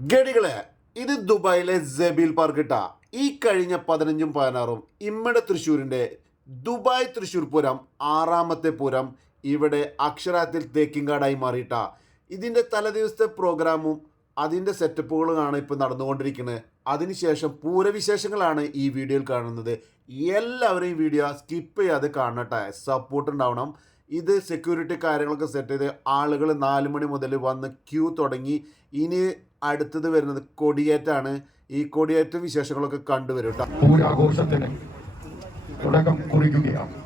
ഗഡികളെ ഇത് ദുബായിലെ ജബീൽ പാർക്കിട്ട. ഈ കഴിഞ്ഞ പതിനഞ്ചും പതിനാറും ഇമ്മടെ തൃശ്ശൂരിന്റെ ദുബായ് തൃശ്ശൂർ പൂരം ആറാമത്തെ പൂരം ഇവിടെ അക്ഷരാത്തിൽ തേക്കിങ്കാടായി മാറിയിട്ട. ഇതിന്റെ തലേദിവസത്തെ പ്രോഗ്രാമും അതിന്റെ സെറ്റപ്പുകളുമാണ് ഇപ്പോൾ നടന്നുകൊണ്ടിരിക്കുന്നത്. അതിനുശേഷം പൂരവിശേഷങ്ങളാണ് ഈ വീഡിയോയിൽ കാണുന്നത്. എല്ലാവരും ഈ വീഡിയോ സ്കിപ്പ് ചെയ്യാതെ കാണട്ടെ. സപ്പോർട്ട് ഉണ്ടാവണം. ഇത് സെക്യൂരിറ്റി കാര്യങ്ങളൊക്കെ സെറ്റ് ചെയ്ത് ആളുകൾ നാല് മണി മുതൽ വന്ന് ക്യൂ തുടങ്ങി. ഇനി അടുത്തത് വരുന്നത് കൊടിയേറ്റാണ്. ഈ കൊടിയേറ്റ വിശേഷങ്ങളൊക്കെ കണ്ടുവരും കേട്ടോ പൂരാഘോഷത്തിന് തുടക്കം കുറിക്കുകയാണ്.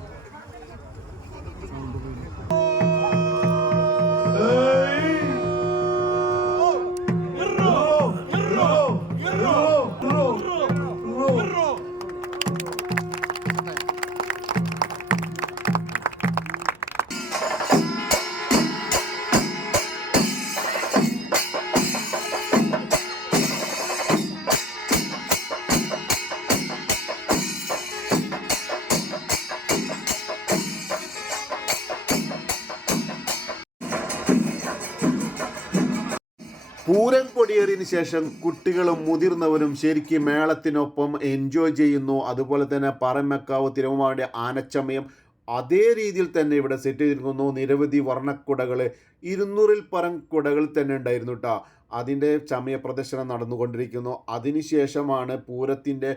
പൂരം കൊടിയേറിയതിന് ശേഷം കുട്ടികളും മുതിർന്നവരും ശരിക്കും മേളത്തിനൊപ്പം എൻജോയ് ചെയ്യുന്നു. അതുപോലെ തന്നെ പറമക്കാവ് തിരുവമ്മാവിന്റെ ആനച്ചമയം അതേ രീതിയിൽ തന്നെ ഇവിടെ സെറ്റ് ചെയ്തിരിക്കുന്നു. നിരവധി വർണക്കുടകൾ ഇരുന്നൂറിൽ പരം കുടകൾ തന്നെ ഉണ്ടായിരുന്നു കേട്ടോ അതിന്റെ ചമയ പ്രദർശനം നടന്നുകൊണ്ടിരിക്കുന്നു അതിനുശേഷമാണ് പൂരത്തിന്റെ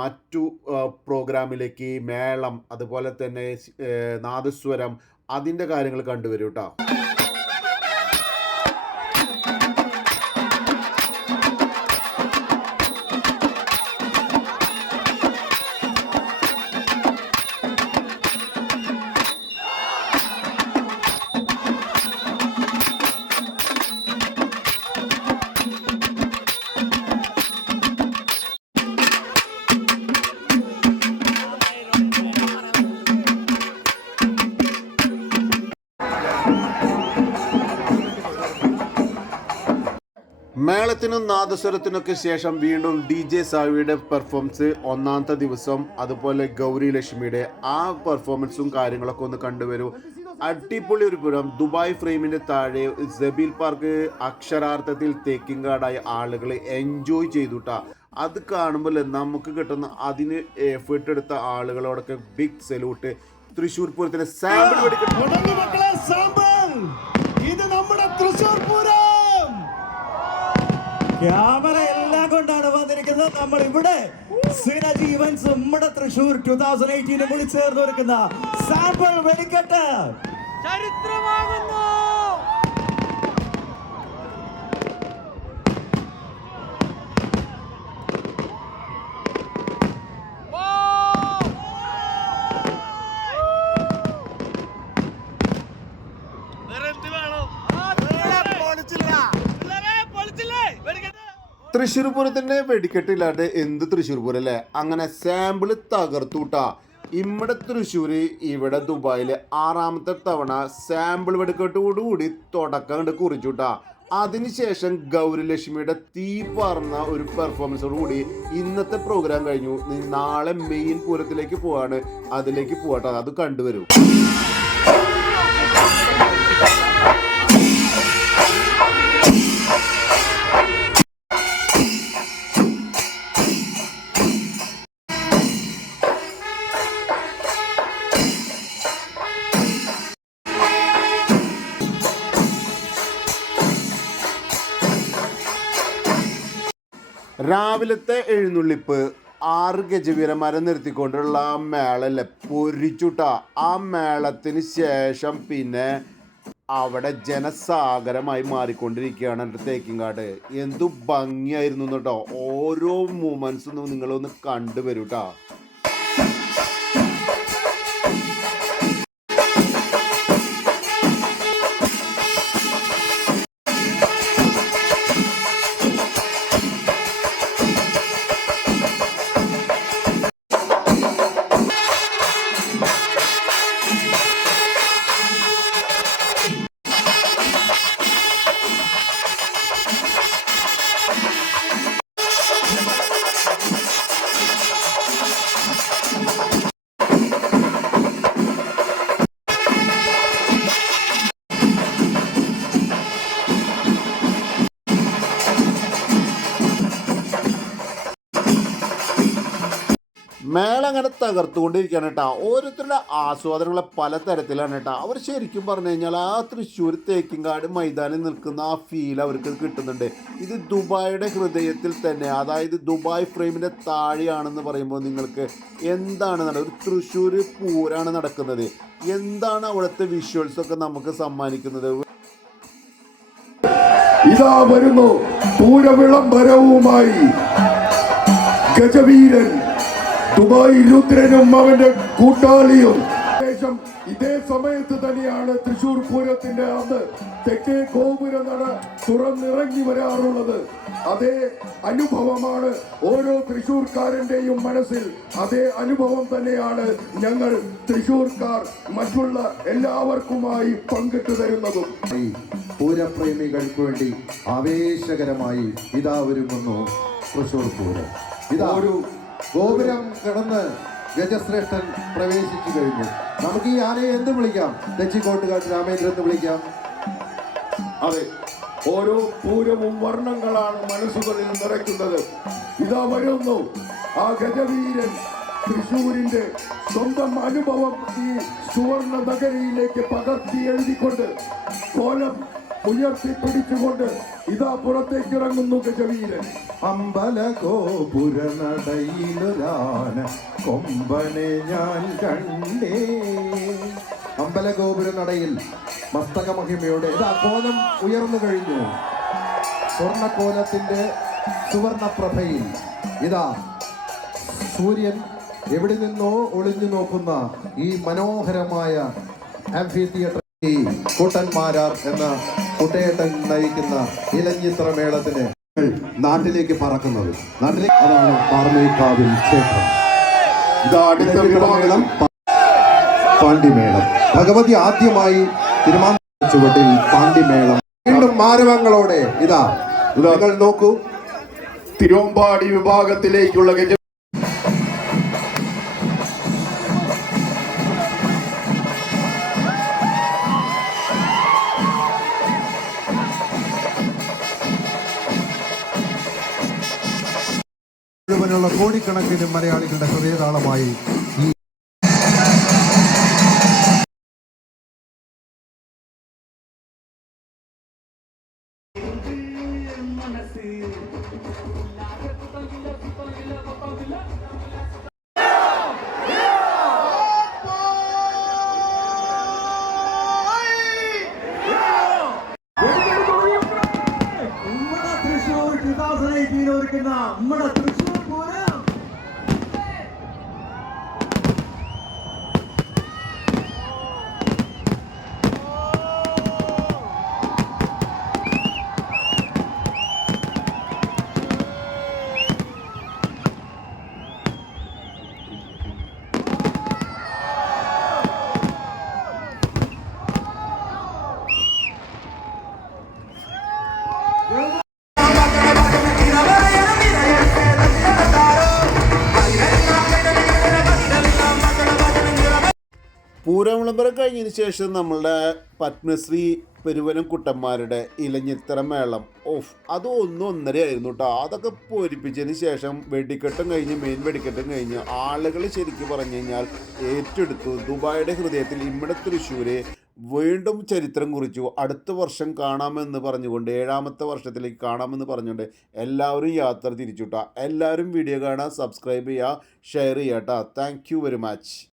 മറ്റു പ്രോഗ്രാമിലേക്ക് മേളം അതുപോലെ തന്നെ നാദസ്വരം അതിന്റെ കാര്യങ്ങൾ കണ്ടുവരും കേട്ടോ മേളത്തിനും നാദസ്വരത്തിനൊക്കെ ശേഷം വീണ്ടും ഡി ജെ സാവിയുടെ പെർഫോമൻസ് ഒന്നാമത്തെ ദിവസം അതുപോലെ ഗൗരി ലക്ഷ്മിയുടെ ആ പെർഫോമൻസും കാര്യങ്ങളൊക്കെ ഒന്ന് കണ്ടുവരൂ. അടിപൊളി ഒരു പുരം. ദുബായ് ഫ്രെയിമിന്റെ താഴെ ജബീൽ പാർക്ക് അക്ഷരാർത്ഥത്തിൽ തേക്കിങ്കാടായ ആളുകൾ എൻജോയ് ചെയ്തുട്ടാ. അത് കാണുമ്പോൾ നമുക്ക് കിട്ടുന്ന അതിന് എഫേർട്ട് എടുത്ത ആളുകളോടൊക്കെ ബിഗ് സല്യൂട്ട് തൃശ്ശൂർ പൂരത്തിന് സാമ്പിൾ വെടിക്കെട്ട് തുടങ്ങി മക്കളെ സാമ്പിൾ ഇത് നമ്മുടെ തൃശൂർ പൂരം ക്യാമറ എല്ലാം കൊണ്ടാണ് വന്നിരിക്കുന്നത്. നമ്മൾ ഇവിടെ സിനജി ഇവന്റ്സ് നമ്മുടെ തൃശൂർ ടൂ തൗസൻഡ് എയ്റ്റീന് വിളിച്ചേർന്ന് സാമ്പിൾ വെടിക്കെട്ട്. ചരിത്രമാകുന്നു. തൃശ്ശൂർ പൂരത്തിന്റെ വെടിക്കെട്ടില്ലാണ്ട് എന്ത് തൃശ്ശൂർ പൂരം അല്ലേ? അങ്ങനെ സാമ്പിൾ തകർത്തൂട്ടാ. ഇവിടെ തൃശ്ശൂര് ഇവിടെ ദുബായിൽ ആറാമത്തെ തവണ സാമ്പിൾ വെടിക്കെട്ടോടുകൂടി തുടക്കം കണ്ട് കുറിച്ചുട്ടാ. അതിനുശേഷം ഗൗരിലക്ഷ്മിയുടെ തീ പറന്ന ഒരു പെർഫോമൻസോട് കൂടി ഇന്നത്തെ പ്രോഗ്രാം കഴിഞ്ഞു. നാളെ മെയിൻ പൂരത്തിലേക്ക് പോവാണ്. അതിലേക്ക് പോവാട്ടോ. അത് കണ്ടുവരും. രാവിലത്തെ എഴുന്നള്ളിപ്പ് ആറ് ഗജവീരന്മാരെ നിർത്തിക്കൊണ്ടുള്ള ആ മേളല്ലേ പൊരിച്ചുട്ടാ. ആ മേളത്തിന് ശേഷം പിന്നെ അവിടെ ജനസാഗരമായി മാറിക്കൊണ്ടിരിക്കുകയാണ് എന്റെ തേക്കിങ്കാട് എന്തു ഭംഗിയായിരുന്നു കേട്ടോ. ഓരോ മൂമെൻസും നിങ്ങളൊന്ന് കണ്ടുവരൂ അങ്ങനെ തകർത്തുകൊണ്ടിരിക്കുകയാണ് കേട്ടോ ഓരോരുത്തരുടെ ആസ്വാദനങ്ങളെ പല തരത്തിലാണ് കേട്ടോ അവർ ശരിക്കും പറഞ്ഞു കഴിഞ്ഞാൽ ആ തൃശ്ശൂർ തേക്കിങ്കാട് മൈതാനിൽ നിൽക്കുന്ന ആ ഫീൽ അവർക്ക് കിട്ടുന്നുണ്ട്. ഇത് ദുബായിയുടെ ഹൃദയത്തിൽ തന്നെ അതായത് ദുബായ് ഫ്രെയിമിന്റെ താഴെയാണെന്ന് പറയുമ്പോൾ നിങ്ങൾക്ക് എന്താണ് നട- ഒരു തൃശ്ശൂർ പൂരാണ് നടക്കുന്നത്. എന്താണ് അവിടുത്തെ വിഷ്വൽസ് ഒക്കെ നമുക്ക് സമ്മാനിക്കുന്നത്? ഇതാ വരുന്നു പൂരവിളംബരവുമായി ഗജവീരൻ. ദുബായ് രുദ്രനും അവന്റെ കൂട്ടാളിയും. ശേഷം ഇതേ സമയത്ത് തന്നെയാണ് തൃശൂർ പൂരത്തിന്റെ അന്ന് തെക്കേ ഗോപുര നട തുറന്നിറങ്ങി വരാറുള്ളത്. അതേ അനുഭവമാണ് ഓരോ തൃശൂർക്കാരന്റെയും മനസ്സിൽ. അതേ അനുഭവം തന്നെയാണ് ഞങ്ങൾ തൃശൂർക്കാർ മറ്റുള്ള എല്ലാവർക്കുമായി പങ്കിട്ടു തരുന്നതും. പൂരപ്രേമികൾക്ക് വേണ്ടി ആവേശകരമായി ഇതാ ഒരുങ്ങുന്നു തൃശൂർ പൂരം. ഇതാ ഒരു ഗോപുരം കടന്ന് ഗജശ്രേഷ്ഠൻ പ്രവേശിച്ചു കഴിഞ്ഞു. നമുക്ക് ഈ ആനയെ എന്ത് വിളിക്കാം? തെച്ചിക്കോട്ടുകാട്ട് രാമേന്ദ്രൻ എന്ന് വിളിക്കാം. അതെ ഓരോ പൂരവും വർണങ്ങളാണ് മനസ്സുകളിൽ നിറയ്ക്കുന്നത്. ഇതാ വരുന്നു ആ ഗജവീരൻ തൃശൂരിന്റെ സ്വന്തം അനുഭവം ഈ സുവർണ നഗരിയിലേക്ക് പകർത്തി എഴുതിക്കൊണ്ട് കോലം ഉയർത്തിപ്പിടിച്ചുകൊണ്ട് ഇതാ പുറത്തേക്ക് ഇറങ്ങുന്നു ഗജവീരൻ. അമ്പല ഗോപുര നടയിലൊരാന കൊമ്പനെ ഞാൻ കണ്ടേ. അമ്പല ഗോപുര നടയിൽ മസ്തക മഹിമയോടെ ഇതാ കോലം ഉയർന്നു കഴിഞ്ഞു. സ്വർണക്കോലത്തിന്റെ സുവർണപ്രഭയിൽ ഇതാ സൂര്യൻ എവിടെ നിന്നോ ഒളിഞ്ഞു നോക്കുന്ന ഈ മനോഹരമായ ആംഫി തിയേറ്റർ കൂട്ടന്മാരാർ എന്ന കുട്ടയേട്ടൻ നയിക്കുന്ന ഇലഞ്ഞിത്ര മേളത്തിന് നാട്ടിലേക്ക് പറക്കുന്നത്. നാട്ടിലേക്ക് അതാണ് പാർമേക്കാവിൽ ക്ഷേത്രം. പാണ്ഡിമേളം അടുത്ത മേളം ഭഗവതി ആദ്യമായി തിരുമാന്ത ചുവട്ടിൽ പാണ്ഡിമേളം. വീണ്ടും മാരവങ്ങളോടെ ഇതാ നിങ്ങൾ നോക്കൂ. തിരുവമ്പാടി വിഭാഗത്തിലേക്കുള്ള മുഴുവനുള്ള കോടിക്കണക്കിന് മലയാളികളുടെ ഹൃദയതാളമായി ഈ നമ്മുടെ തൃശ്ശൂർ 2018 ഒരുക്കുന്ന നമ്മുടെ തൃശ്ശൂർ പൂരം വിളംബരം കഴിഞ്ഞതിന് ശേഷം നമ്മളുടെ പത്മശ്രീ പെരുവനം കുട്ടന്മാരുടെ ഇലഞ്ഞിത്തര മേളം. ഓഫ്. അത് ഒന്നും ഒന്നര ആയിരുന്നു കേട്ടോ അതൊക്കെ പൂരിപ്പിച്ചതിന് ശേഷം വെടിക്കെട്ടും കഴിഞ്ഞ് മെയിൻ വെടിക്കെട്ടും കഴിഞ്ഞ് ആളുകൾ ശരിക്കും പറഞ്ഞു കഴിഞ്ഞാൽ ഏറ്റെടുത്തു. ദുബായിയുടെ ഹൃദയത്തിൽ ഇമ്മടെ തൃശ്ശൂര് വീണ്ടും ചരിത്രം കുറിച്ചു. അടുത്ത വർഷം കാണാമെന്ന് പറഞ്ഞുകൊണ്ട് ഏഴാമത്തെ വർഷത്തിലേക്ക് കാണാമെന്ന് പറഞ്ഞുകൊണ്ട് എല്ലാവരും യാത്ര തിരിച്ചു കേട്ടോ എല്ലാവരും വീഡിയോ കാണാൻ സബ്സ്ക്രൈബ് ചെയ്യുക ഷെയർ ചെയ്യാം കേട്ടോ താങ്ക് വെരി മച്ച്.